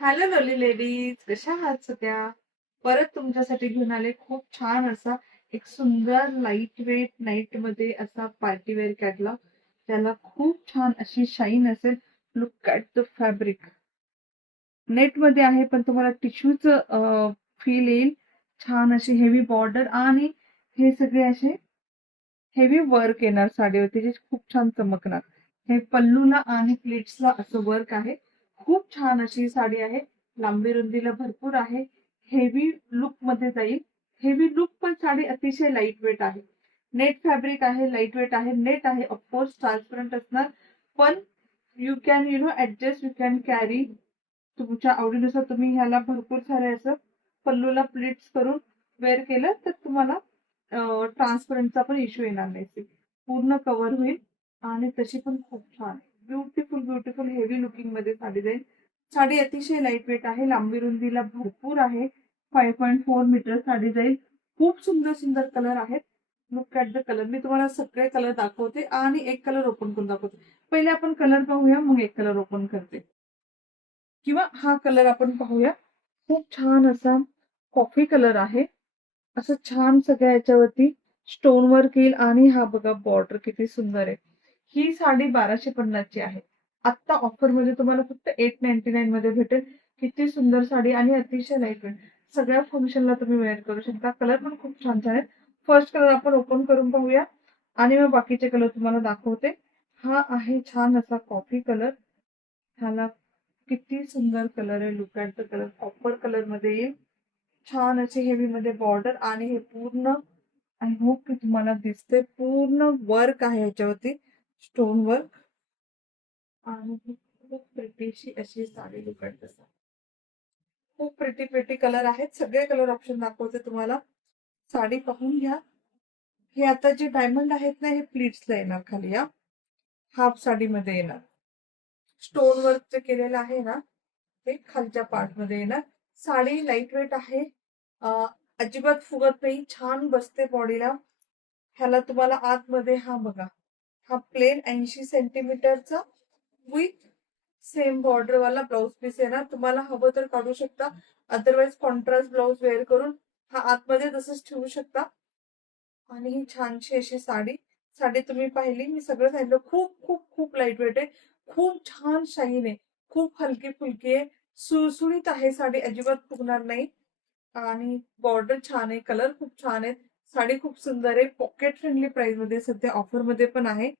Hello lovely ladies, कशा आहात सध्या? परत तुमच्यासाठी घेऊन आले खूप छान असा एक सुंदर लाईट वेट नाईट मध्ये असा पार्टी वेअर कॅटलॉग. त्याला खूप छान अशी शाईन असेल. Look at the fabric. Net मध्ये आहे पण तुम्हाला टिश्यूच फील येईल. छान अशी हेवी बॉर्डर आणि हे सगळे असे हेवी वर्क येणार साडीवरती जे खूप छान चमकणार. हे पल्लूला आणि प्लीट्सला असं वर्क आहे. खूप छान अशी साडी आहे. लांबी रुंदीला भरपूर आहे. हेवी लुक मध्ये जाईल. हेवी लुक पण साडी अतिशय लाईट वेट आहे. नेट फॅब्रिक आहे, लाईट वेट आहे, नेट आहे, ऑफकोर्स ट्रान्सपरंट असणार. पण you can adjust, you can carry. तुमच्या आवडीनुसार तुम्ही ह्याला भरपूर सारे असं पल्लूला प्लीट्स करून वेअर केलं तर तुम्हाला ट्रान्सपरंटचा पण इश्यू येणार नाही. पूर्ण कव्हर होईल आणि तशी पण खूप छान ब्युटिफुल ब्युटिफुल हेवी लुकिंग मध्ये साडी जाईल. साडी अतिशय लाईट वेट आहे. लांबी रुंदीला भरपूर आहे. 5.4 मीटर साडी जाईल. खूप सुंदर सुंदर कलर आहेत. Look at the colour. मी तुम्हाला सगळे कलर दाखवते आणि एक कलर ओपन करून दाखवते. पहिले आपण कलर पाहूया, मग एक कलर ओपन करते. किंवा हा कलर आपण पाहूया. खूप छान असा कॉफी कलर आहे. असं छान सगळ्या याच्यावरती स्टोन वर्क येईल आणि हा बघा बॉर्डर किती सुंदर आहे. ही साडी 1250 ची आहे. आत्ता ऑफर मध्ये तुम्हाला फक्त 899 मध्ये भेटेल. किती सुंदर साडी आणि अतिशय लाईट वेट. सगळ्या फंक्शनला तुम्ही वेअर करू शकता. कलर पण खूप छान छान आहेत. फर्स्ट कलर आपण ओपन करून पाहूया आणि मग बाकीचे कलर तुम्हाला दाखवते. हा आहे छान असा कॉफी कलर. ह्याला किती सुंदर कलर आहे. Look at the colour. Copper colour मध्ये येईल. छान असे हेवी मध्ये बॉर्डर आणि हे पूर्ण आय होप की तुम्हाला दिसते पूर्ण वर्क आहे ह्याच्यावरती स्टोन वर्क. आणि खूप प्रिटीशी अशी साडी लुक ॲट द. खूप प्रिटी प्रिटी कलर आहेत. सगळे कलर ऑप्शन दाखवते तुम्हाला. साडी पाहून घ्या. हे आता जे डायमंड आहेत ना हे प्लीट्सला येणार खाली. या हाफ साडीमध्ये येणार. स्टोन वर्क जे केलेलं आहे ना ते खालच्या पार्ट मध्ये येणार. साडी लाईट वेट आहे. अजिबात फुगत नाही. छान बसते बॉडीला. ह्याला तुम्हाला आतमध्ये हा बघा हा प्लेन 80 सेंटीमीटरचा विथ सेम बॉर्डर वाला ब्लाउज पीस येणार. तुम्हाला हवं तर काढू शकता. अदरवाइज कॉन्ट्रास्ट ब्लाउज वेअर करून हा आतमध्ये तसंच ठेवू शकता. आणि ही छानशी अशी साडी. साडी तुम्ही पाहिली, मी सगळं सांगितलं. खूप खूप खूप लाईट वेट आहे. खूप छान शाईन आहे. खूप हलकी फुलकी आहे. सुळसुळीत आहे साडी. अजिबात फुगणार नाही. आणि बॉर्डर छान आहे. कलर खूप छान आहे. साडी खूप सुंदर आहे. पॉकेट फ्रेंडली प्राइस मध्ये सध्या ऑफर मध्ये पण आहे.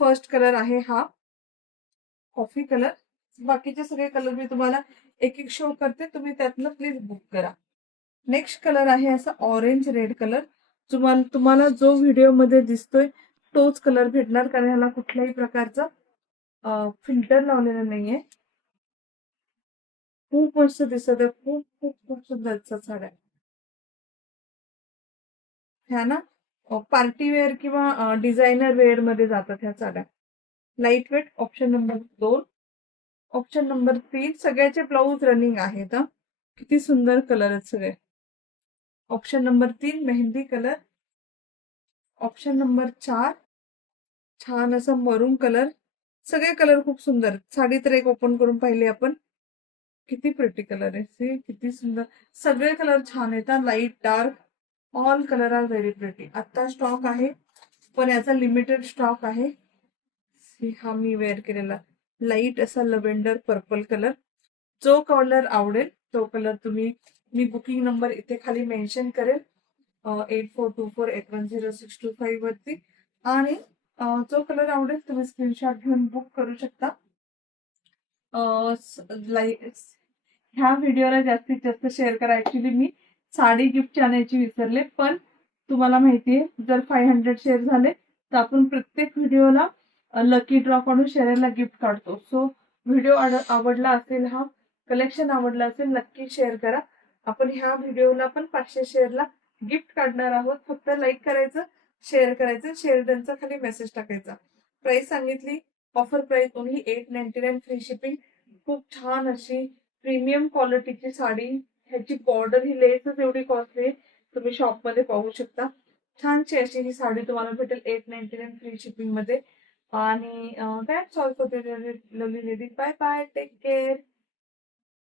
फर्स्ट कलर आहे हा कॉफी कलर. बाकीचे सगळे कलर मी तुम्हाला एक एक शो करते. तुम्ही त्यातनं प्लीज बुक करा. नेक्स्ट कलर आहे असा ऑरेंज रेड कलर. तुम्हाला जो व्हिडिओ मध्ये दिसतोय तोच कलर भेटणार, कारण ह्याला कुठल्याही प्रकारचा फिल्टर लावलेला नाहीये. खूप मस्त दिसत आहे. खूप खूप खूप सुंदर दिसतात साड्या ह्या ना. पार्टी वेअर किंवा डिझायनर वेअर मध्ये जातात ह्या साड्या. Light weight option number 2. Option number 3 सगळ्याचे ब्लाऊज रनिंग आहेत. किती सुंदर कलर आहेत सगळे. Option number 3 mehndi colour. Option number 4 छान असा मरून कलर. सगळे कलर खूप सुंदर. साडी तर एक ओपन करून पाहिली आपण. किती प्रिटी कलर आहे. किती सुंदर. सगळे कलर छान आहेत. Light dark all colour are very pretty. आता स्टॉक आहे पण याचा लिमिटेड स्टॉक आहे. हा मी वेअर केलेला लाईट असा लव्हेंडर पर्पल कलर. जो कलर आवडेल तो कलर तुम्ही, मी बुकिंग नंबर इथे खाली मेन्शन करेल 8424810625 वरती. आणि जो कलर आवडेल तुम्ही स्क्रीनशॉट घेऊन बुक करू शकता. ह्या व्हिडिओला जास्तीत जास्त शेअर करा. ऍक्च्युली मी साडी गिफ्ट आणायची विसरले, पण तुम्हाला माहितीये जर 500 शेअर झाले तर आपण प्रत्येक व्हिडिओला लकी ड्रॉ काढून शेअरला गिफ्ट काढतो. सो व्हिडिओ आवडला असेल, हा कलेक्शन आवडला असेल, नक्की शेअर करा. आपण ह्या व्हिडिओला पण 500 शेअरला गिफ्ट काढणार आहोत. फक्त लाईक करायचं, शेअर करायचं, शेअर डनचा खाली मेसेज टाकायचा. प्राइस सांगितली. Offer price only 899 free shipping. खूप छान अशी प्रीमियम क्वालिटीची साडी. ह्याची बॉर्डर ही लेसच एवढी कॉस्टली आहे. तुम्ही शॉप मध्ये पाहू शकता. छानशी अशी ही साडी तुम्हाला भेटेल 899 फ्री शिपिंग मध्ये. आणि that's all for lovely ladies. Bye bye. Take care.